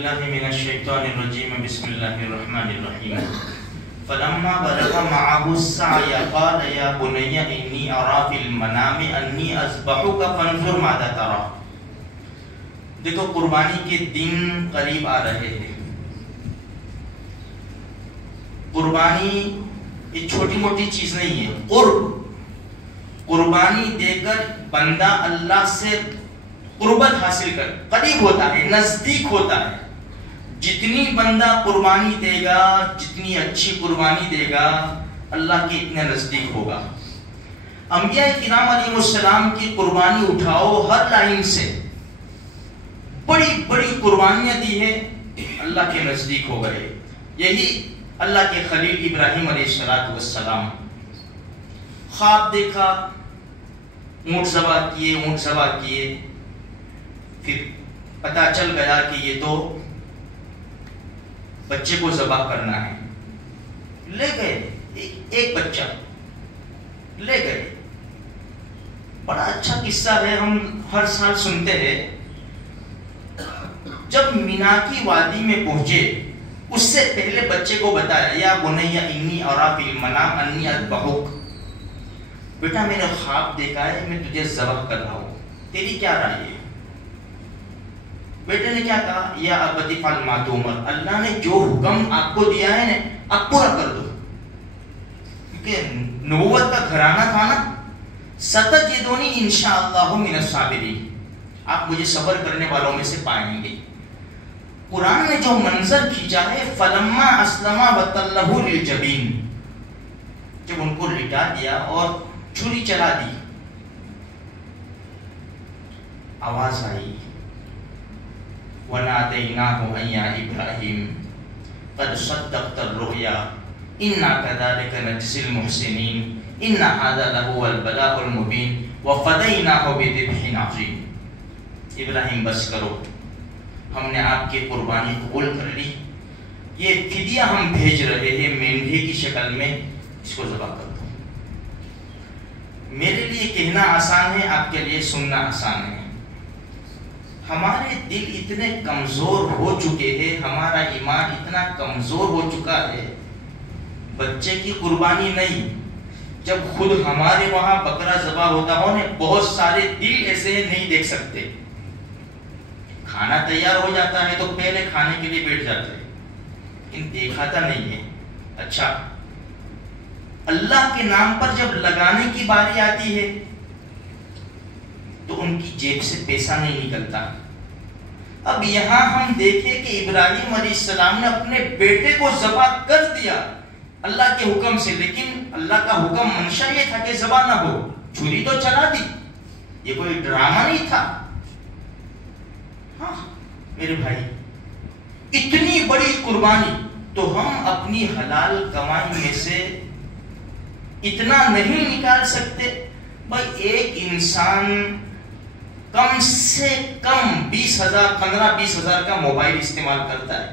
باللہ من الشیطان الرجیم بسم اللہ الرحمن الرحیم فلما بلغ معه السعی قال یا بنی انی ارا فی المنام انی اذبحک فانظر ماذا تری۔ دیکھو قربانی کے دن قریب آ رہے ہیں۔ قربانی یہ چھوٹی موٹی چیز نہیں ہے، قربانی دے کر بندہ اللہ سے قربت حاصل کر قریب ہوتا ہے، نزدیک ہوتا ہے۔ جتنی بندہ قربانی دے گا، جتنی اچھی قربانی دے گا، اللہ کے اتنے نزدیک ہوگا۔ انبیاء کرام علیہ السلام کی قربانی اٹھاؤ، ہر لائن سے بڑی بڑی قربانیاں دی ہے، اللہ کے نزدیک ہو گئے۔ یہی اللہ کے خلیل ابراہیم علیہ السلام خواب دیکھا، اونٹ ذبح کیے، پھر پتہ چل گیا کہ یہ تو بچے کو ذبح کرنا ہے، لے گئے ایک بچہ لے گئے۔ بڑا اچھا قصہ ہے، ہم ہر سال سنتے ہیں۔ جب مینا کی وادی میں پہنچے، اس سے پہلے بچے کو بتایا یا بنی انی ارا فی المنام انی اذبحک، بیٹا میں نے خواب دیکھا ہے، میں تجھے ذبح کر رہا ہوں، تیری کیا رائے ہے؟ بیٹے نے کیا کہا؟ یا ابت افعل ما تؤمر، اللہ نے جو حکم آپ کو دیا ہے نا، آپ پورا کر دو۔ کیونکہ نبوت کا گھرانہ تھا نا، ستجدونی انشاءاللہ من الصابرین، آپ مجھے صبر کرنے والوں میں سے پائیں گے۔ قرآن نے جو منظر کھینچا ہے، فلما اسلما وتلہ للجبین، جب ان کو لٹا دیا اور چھری چلا دی، آواز آئی وَنَادَيْنَاهُ أَن يَا إِبْرَاهِيمُ قَدْ صَدَّقْتَ الرُّؤْيَا إِنَّا كَذَلِكَ نَجْزِي الْمُحْسِنِينَ إِنَّ هَذَا لَهُوَ الْبَلَاءُ الْمُبِينُ وَفَدَيْنَاهُ بِذِبْحٍ عَظِيمٍ۔ ابراہیم بس کرو، ہم نے آپ کی قربانی قبول کر لی، یہ فدیہ ہم بھیج رہے ہیں مینڈھے کی شکل میں، اس کو ذبح کر دو۔ میرے لیے کہنا آسان ہے، آپ کے لیے سننا آسان ہے۔ ہمارے دل اتنے کمزور ہو چکے ہیں، ہمارا ایمان اتنا کمزور ہو چکا ہے، بچے کی قربانی نہیں، جب خود ہمارے وہاں بکرا ذبح ہوتا ہو نا، بہت سارے دل ایسے نہیں دیکھ سکتے۔ کھانا تیار ہو جاتا ہے تو پہلے کھانے کے لیے بیٹھ جاتے ہیں، لیکن دیکھاتا نہیں ہے۔ اچھا، اللہ کے نام پر جب لگانے کی باری آتی ہے تو ان کی جیب سے پیسہ نہیں نکلتا۔ اب یہاں ہم دیکھیں کہ ابراہیم علیہ السلام نے اپنے بیٹے کو ذبح کر دیا اللہ کے حکم سے، لیکن اللہ کا حکم منشا یہ تھا کہ ذبح نہ ہو، چھری تو چلا دی، یہ کوئی ڈرامہ نہیں تھا۔ ہاں میرے بھائی، اتنی بڑی قربانی تو ہم اپنی حلال کمائی میں سے اتنا نہیں نکال سکتے؟ بھائی ایک انسان کم سے کم 15-20 ہزار کا موبائل استعمال کرتا ہے،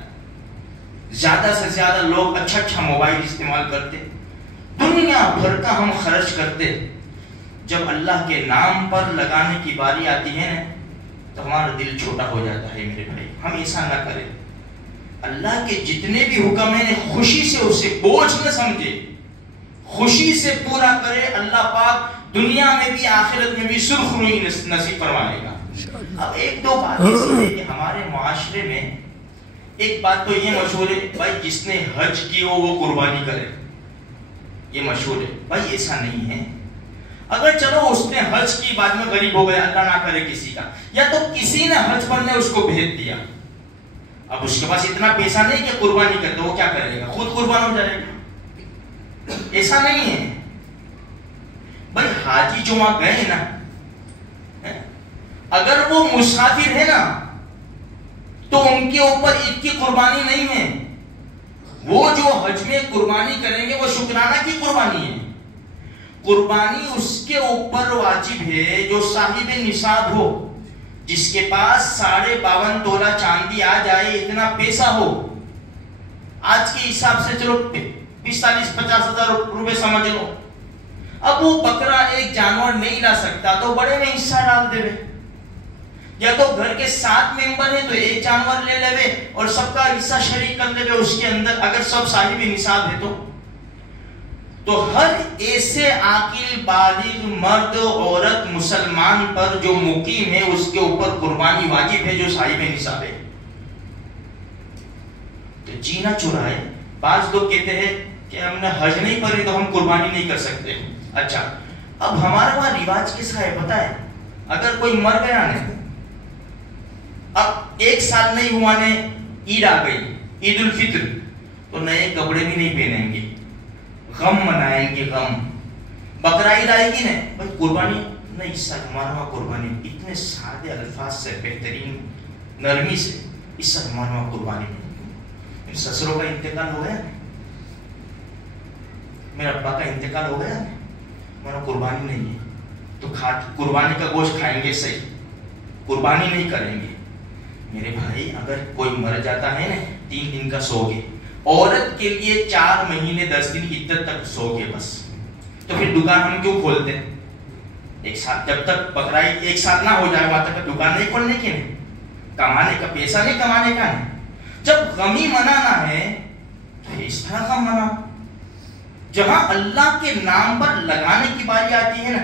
زیادہ سے زیادہ لوگ اچھا موبائل استعمال کرتے، دنیا بھر کا ہم خرچ کرتے۔ جب اللہ کے نام پر لگانے کی باری آتی ہے نا، تو ہمارا دل چھوٹا ہو جاتا ہے۔ میرے بھائی، ہم ایسا نہ کریں۔ اللہ کے جتنے بھی حکم ہیں خوشی سے اسے بوجھ نہ سمجھے، خوشی سے پورا کرے۔ اللہ پاک دنیا میں بھی آخرت میں بھی سرخ روئی نصیب فرمائے گا۔ اب ایک دو بات ایسی ہے کہ ہمارے معاشرے میں ایک بات تو یہ مشہور ہے، بھائی جس نے حج کی ہو وہ قربانی کرے، یہ مشہور ہے۔ بھائی ایسا نہیں ہے۔ اگر چلو اس نے حج کی بعد میں غریب ہو گیا، اللہ نہ کرے کسی کا، یا تو کسی نے حج پر نے اس کو بھیج دیا، اب اس کے پاس اتنا پیسہ نہیں کہ قربانی کرے، تو وہ کیا کرے گا؟ خود قربان ہو جائے گا۔ ایسا نہیں ہے بھائی۔ حاجی جو وہاں گئے نا، اگر وہ مسافر ہے نا، تو ان کے اوپر عید کی قربانی نہیں ہے، وہ جو حج میں قربانی کریں گے وہ شکرانہ کی قربانی ہے۔ قربانی اس کے اوپر واجب ہے جو صاحب نصاب ہو، جس کے پاس 52.5 تولہ چاندی آ جائے، اتنا پیسہ ہو۔ آج کے حساب سے چلو 45-50 ہزار روپے سمجھ لو۔ اب وہ بکرا ایک جانور نہیں لا سکتا تو بڑے میں حصہ ڈال دے، یا تو گھر کے 7 ممبر ہیں تو ایک جانور لے لے اور سب کا حصہ شریک کر لے اس کے اندر، اگر سب صاحب نصاب ہے تو ہر ایسے عاقل بالغ مرد عورت مسلمان پر جو مقیم ہے اس کے اوپر قربانی واجب ہے جو صاحب نصاب ہے۔ تو جینا چرائے، بعض لوگ کہتے ہیں کہ ہم نے حج نہیں پڑھی تو ہم قربانی نہیں کر سکتے۔ اچھا، اب ہمارے وہاں رواج کیسا ہے پتہ ہے؟ اگر کوئی مر گیا نا، اب 1 سال نہیں ہوا نے عید آ گئی، عید الفطر، تو نئے کپڑے بھی نہیں پہنیں گے، غم منائیں گے، غم۔ بقرعید آئے گی نا، بھائی قربانی نہیں، اس سال ہمارا وہاں قربانی، اتنے سادے الفاظ سے، بہترین نرمی سے، اس سال ہمارا وہاں قربانی نہیں۔ سسروں کا انتقال ہو گیا، میرے ابا کا انتقال ہو گیا، ہمارا قربانی نہیں ہے، تو قربانی کا گوشت کھائیں گے صحیح، قربانی نہیں کریں گے۔ میرے بھائی اگر کوئی مر جاتا ہے نا 3 دن کا سو گے، عورت کے لیے 4 مہینے 10 دن عدت تک سو گے بس، تو پھر دکان ہم کیوں کھولتے ہیں؟ 1 سال جب تک بقرعید 1 سال نہ ہو جائے وہاں تک دکان نہیں کھولنے کی، نہیں کمانے کا، پیسہ نہیں کمانے کا نہیں۔ جب غمی منانا ہے تو اس طرح غم منا، جہاں اللہ کے نام پر لگانے کی باری آتی ہے نا،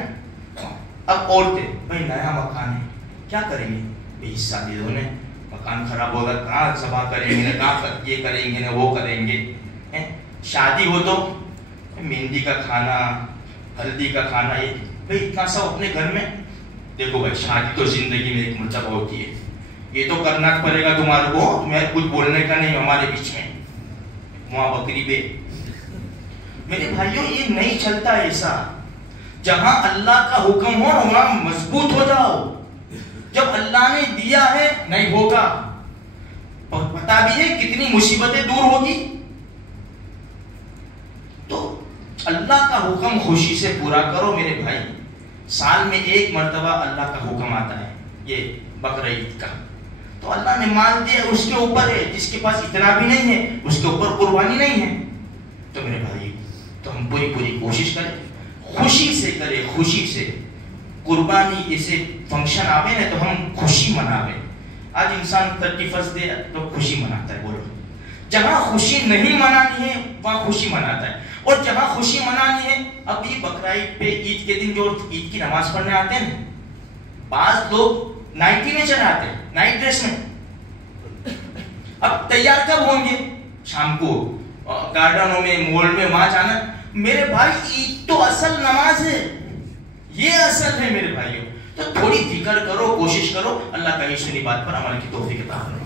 اب عورتیں بھائی نیا مکان ہے کیا کریں گے، بھائی حصہ دے دو نا، مکان خراب ہوگا کہاں ذبح کریں گے نا، کہاں یہ کریں گے نا، وہ کریں گے۔ شادی ہو تو مہندی کا کھانا، ہلدی کا کھانا، یہ بھائی اتنا سب اپنے گھر میں، دیکھو بھائی شادی تو زندگی میں ایک مرتبہ ہوتی ہے، یہ تو کرنا پڑے گا تمہارے کو، تمہیں کچھ بولنے کا نہیں ہمارے بیچ میں، وہاں بکری بے۔ میرے بھائیوں یہ نہیں چلتا ایسا، جہاں اللہ کا حکم ہو وہاں مضبوط ہو جاؤ، جب اللہ نے دیا ہے نہیں ہوگا، پتا بھی ہے کتنی مصیبتیں دور ہوگی، تو اللہ کا حکم خوشی سے پورا کرو میرے بھائی۔ سال میں 1 مرتبہ اللہ کا حکم آتا ہے یہ بقرعید کا، تو اللہ نے مال دیا اس کے اوپر ہے، جس کے پاس اتنا بھی نہیں ہے اس کے اوپر قربانی نہیں ہے۔ تو میرے بھائی تو ہم پوری کوشش کریں، خوشی سے کریں، خوشی سے قربانی، ایسے فنکشن آوے نا تو ہم خوشی مناوے۔ آج انسان 31 دے تو خوشی مناتا ہے، بولو جہاں خوشی نہیں منانی ہے وہاں خوشی مناتا ہے، اور جہاں خوشی منانی ہے، اب یہ بقرعید پہ عید کے دن جو عید کی نماز پڑھنے آتے ہیں، بعض لوگ نائٹی میں چلے آتے ہیں، نائٹ ڈریس میں، اب تیار کب ہوں گے؟ شام کو گارڈنوں میں، مول میں، وہاں جانا۔ میرے بھائی عید تو اصل نماز ہے، یہ اصل ہے میرے بھائیوں، تو تھوڑی فکر کرو، کوشش کرو، اللہ کا یہ سنی بات پر عمل کی توفیق عطا فرمائے۔